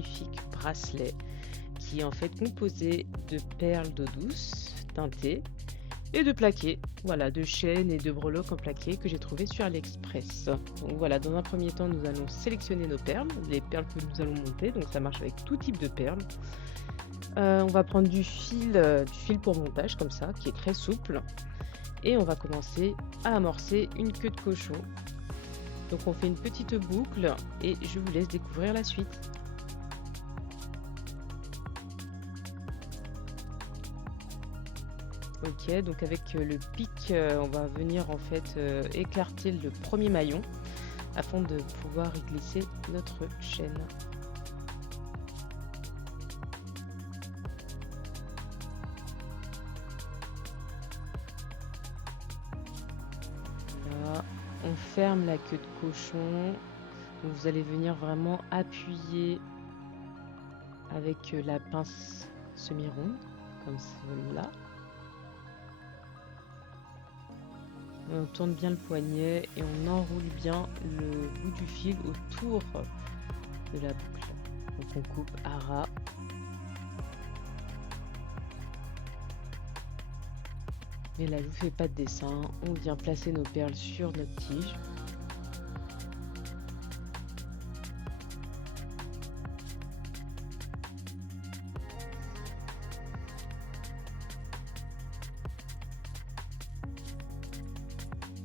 magnifique bracelet qui est en fait composé de perles d'eau douce teintées et de plaqués, voilà, de chaînes et de breloques en plaqué que j'ai trouvé sur AliExpress. Donc voilà, dans un premier temps, nous allons sélectionner nos perles, les perles que nous allons monter, donc ça marche avec tout type de perles. On va prendre du fil pour montage comme ça, qui est très souple, et on va commencer à amorcer une queue de cochon. Donc on fait une petite boucle et je vous laisse découvrir la suite. Ok, donc avec le pic, on va venir en fait écarter le premier maillon afin de pouvoir y glisser notre chaîne. Voilà. On ferme la queue de cochon. Donc vous allez venir vraiment appuyer avec la pince semi-ronde, comme celle-là. On tourne bien le poignet et on enroule bien le bout du fil autour de la boucle. Donc on coupe à ras. Et là je vous fais pas de dessin, on vient placer nos perles sur notre tige.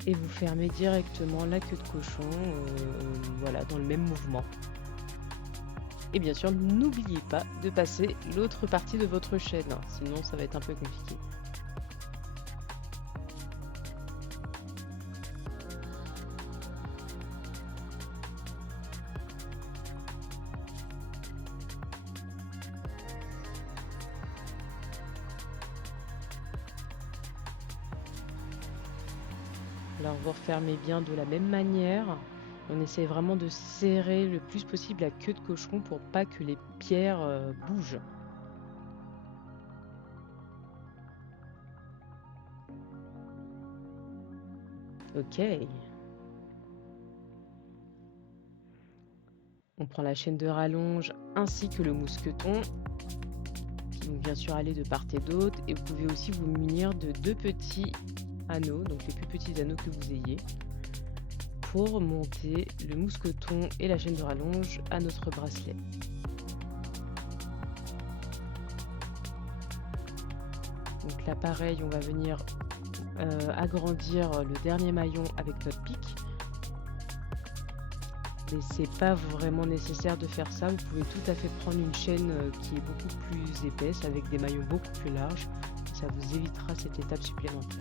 Et vous fermez directement la queue de cochon, voilà, dans le même mouvement. Et bien sûr, n'oubliez pas de passer l'autre partie de votre chaîne, sinon ça va être un peu compliqué. Alors vous refermez bien de la même manière. On essaie vraiment de serrer le plus possible la queue de cochon pour pas que les pierres bougent. Ok. On prend la chaîne de rallonge ainsi que le mousqueton qui vont bien sûr aller de part et d'autre. Et vous pouvez aussi vous munir de 2 petits anneaux, donc les plus petits anneaux que vous ayez, pour monter le mousqueton et la chaîne de rallonge à notre bracelet. Donc là pareil, on va venir agrandir le dernier maillon avec notre pic. Mais c'est pas vraiment nécessaire de faire ça, vous pouvez tout à fait prendre une chaîne qui est beaucoup plus épaisse avec des maillons beaucoup plus larges, ça vous évitera cette étape supplémentaire.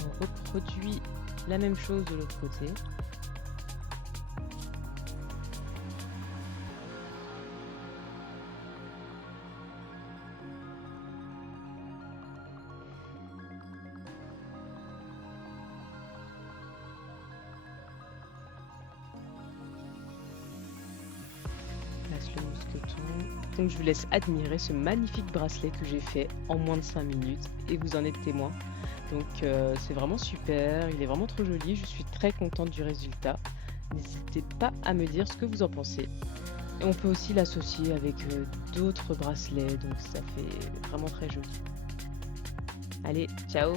On reproduit la même chose de l'autre côté. Le mousqueton. Donc je vous laisse admirer ce magnifique bracelet que j'ai fait en moins de 5 minutes et vous en êtes témoin. Donc c'est vraiment super, il est vraiment trop joli, je suis très contente du résultat. N'hésitez pas à me dire ce que vous en pensez. Et on peut aussi l'associer avec d'autres bracelets, donc ça fait vraiment très joli. Allez, ciao!